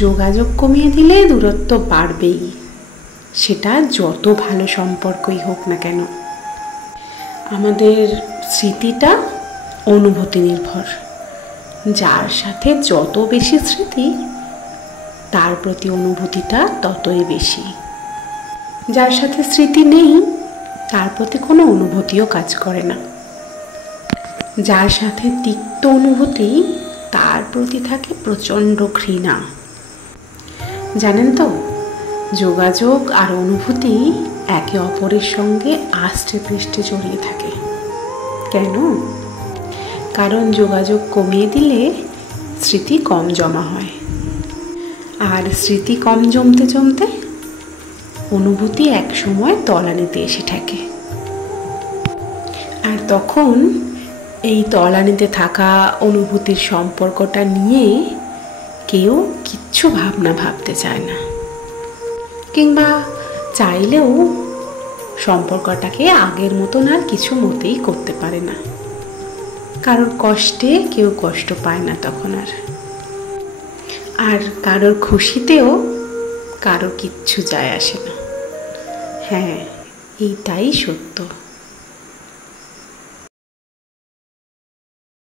যোগাযোগ কমিয়ে দিলে দূরত্ব বাড়বেই, সেটা যত ভালো সম্পর্কই হোক না কেন। আমাদের স্মৃতিটা অনুভূতি নির্ভর। যার সাথে যত বেশি স্মৃতি, তার প্রতি অনুভূতিটা ততই বেশি। যার সাথে স্মৃতি নেই, তার প্রতি কোনো অনুভূতিও কাজ করে না। যার সাথে তিক্ত অনুভূতি, তার প্রতি থাকে প্রচণ্ড ঘৃণা। জানেন তো, যোগাযোগ আর অনুভূতি একে অপরের সঙ্গে আষ্টে পৃষ্ঠে জড়িয়ে থাকে। কেন? কারণ যোগাযোগ কমিয়ে দিলে স্মৃতি কম জমা হয়, আর স্মৃতি কম জমতে জমতে অনুভূতি একসময় তলানিতে এসে থাকে। আর তখন এই তলানিতে থাকা অনুভূতির সম্পর্কটা নিয়ে কেউ কিচ্ছু ভাবতে চায় না, কিংবা চাইলেও সম্পর্কটাকে আগের মতন আর কিছু মতেই করতে পারে না। কারোর কষ্টে কেউ কষ্ট পায় না তখন আর কারোর খুশিতেও কারো কিচ্ছু যায় আসে না। হ্যাঁ, এইটাই সত্য।